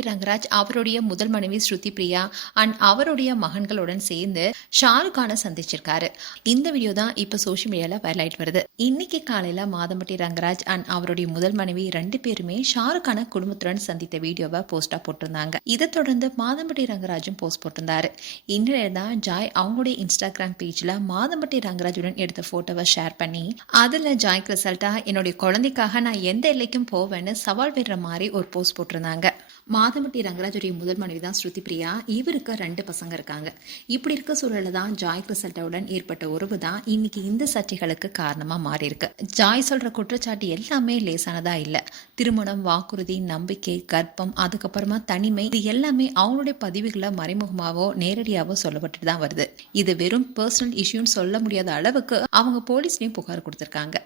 மாதம்பட்டி ரங்கராஜ் அவருடைய முதல் மனைவி ஸ்ருதி பிரியா அண்ட் அவருடைய மகன்களுடன் சேர்ந்து ஷாருக் கானை சந்திச்சிருக்காரு. இந்த வீடியோ தான் இப்ப சோஷியல் மீடியால வைரல் ஆயிட்டு வருது. இன்னைக்கு காலையில மாதம்பட்டி ரங்கராஜ் அண்ட் அவருடைய முதல் மனைவி 2 பேருமே ஷாருக் கானை குடும்பத்துடன் சந்தித்த வீடியோவை போஸ்டா போட்டிருந்தாங்க. இதை தொடர்ந்து மாதம்பட்டி ரங்கராஜும் போஸ்ட் போட்டிருந்தாரு. இந்நிலையில தான் ஜாய் அவங்களுடைய இன்ஸ்டாகிராம் பேஜ்ல மாதம்பட்டி ரங்கராஜுடன் எடுத்த போட்டோவை ஷேர் பண்ணி அதுல ஜாய்க்கு ரிசல்ட்டா என்னுடைய குழந்தைக்காக நான் எந்த எல்லைக்கும் போவேன்னு சவால் விடுற மாதிரி ஒரு போஸ்ட் போட்டிருந்தாங்க. மாதம்பட்டி ரங்கராஜுடைய முதல் மனைவி தான் ஸ்ருதி பிரியா. இவருக்கு 2 பசங்க இருக்காங்க. இப்படி இருக்க சூழல தான் ஜாய் கிறிசல்டாவுடன் ஏற்பட்ட உறவு தான் இன்னைக்கு இந்த சர்ச்சைகளுக்கு காரணமா மாறி இருக்கு. ஜாய் சொல்ற குற்றச்சாட்டு எல்லாமே லேசானதா இல்ல. திருமணம், வாக்குறுதி, நம்பிக்கை, கர்ப்பம், அதுக்கப்புறமா தனிமை, இது எல்லாமே அவங்களுடைய பதிவுகளை மறைமுகமாவோ நேரடியாவோ சொல்லப்பட்டு தான் வருது. இது வெறும் பர்சனல் இஷ்யூன்னு சொல்ல முடியாத அளவுக்கு அவங்க போலீஸ்லயும் புகார் கொடுத்திருக்காங்க.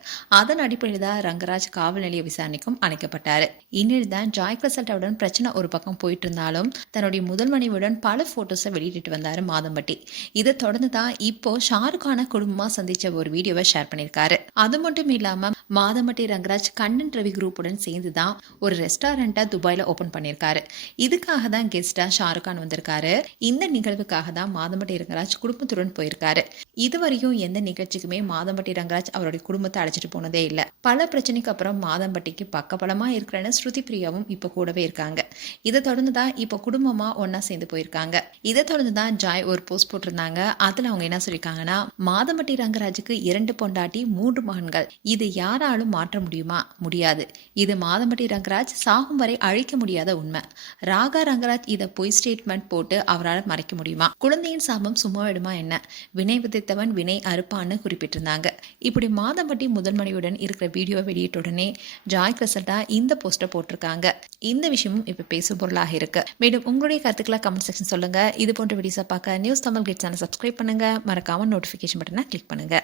அதன் அடிப்படையில் தான் ரங்கராஜ் காவல் நிலைய விசாரணைக்கும் அழைக்கப்பட்டாரு. இந்நிலையில் தான் ஜாய் கிறிசல்டாவுடன் பிரச்சனை ஒரு பக்கம் போயிட்டு இருந்தாலும் தன்னுடைய முதல் மனைவியுடன் பல போட்டோஸை வெளியிட்டு வந்தாரு மாதம்பட்டி. இதை தொடர்ந்து தான் இப்போ ஷாருக் கானை குடும்பமா சந்திச்ச ஒரு வீடியோவை ஷேர் பண்ணிருக்காரு. அது மட்டும் இல்லாம மாதம்பட்டி ரங்கராஜ் கண்ணன் ரவி குரூப்புடன் சேர்ந்து தான் ஒரு ரெஸ்டாரண்ட்டை துபாயில ஓபன் பண்ணிருக்காரு. இதுக்காக தான் கெஸ்டா ஷாருக் கான் வந்திருக்காரு. இந்த நிகழ்வுக்காக தான் மாதம்பட்டி ரங்கராஜ் குடும்பத்துடன் போயிருக்காரு. இதுவரையும் எந்த நிகழ்ச்சிக்குமே மாதம்பட்டி ரங்கராஜ் அவருடைய குடும்பத்தை அழைச்சிட்டு போனதே இல்ல. பல பிரச்சனைக்கு அப்புறம் மாதம்பட்டிக்கு பக்கபலமா இருக்கிறன்னு ஸ்ருதி பிரியாவும் இப்ப கூடவே இருக்காங்க. இதை தொடர்ந்து தான் இப்போ குடும்பமா ஒன்னா சேர்ந்து போயிருக்காங்க. இதை தொடர்ந்து தான் ஜாய் ஒரு போஸ்ட் போட்டிருந்தாங்க. அதுல அவங்க என்ன சொல்லிருக்காங்கன்னா, மாதம்பட்டி ரங்கராஜுக்கு 2 பொண்டாட்டி 3 மகன்கள். இது யாராலும் மாற்ற முடியுமா? முடியாது. இது மாதம்பட்டி ரங்கராஜ் சாகும் வரை அழிக்க முடியாத உண்மை. ராகா ரங்கராஜ் இதை பொய் ஸ்டேட்மெண்ட் போட்டு அவரால் மறைக்க முடியுமா? குழந்தையின் சாபம் சும்மா விடுமா என்ன? வினை விதைத்தவன் வினை அறுப்பான்னு குறிப்பிட்டிருந்தாங்க. இப்படி மாதம்பட்டி முதல் மனைவியுடன் இருக்கிற வீடியோ வெளியிட்ட உடனே ஜாய் கிறிசல்டா இந்த போஸ்டை போட்டிருக்காங்க. இந்த விஷயமும் இப்ப பேசும் பொருளாக இருக்கு. மேலும் உங்களுடைய கருத்துக்களை கமெண்ட் செக்ஷன் சொல்லுங்க. இது போன்ற வீடியோஸை பார்க்க news Tamil kids channel subscribe பண்ணுங்க. மறக்காம நோட்டிபிகேஷன் பட்டனை கிளிக் பண்ணுங்க.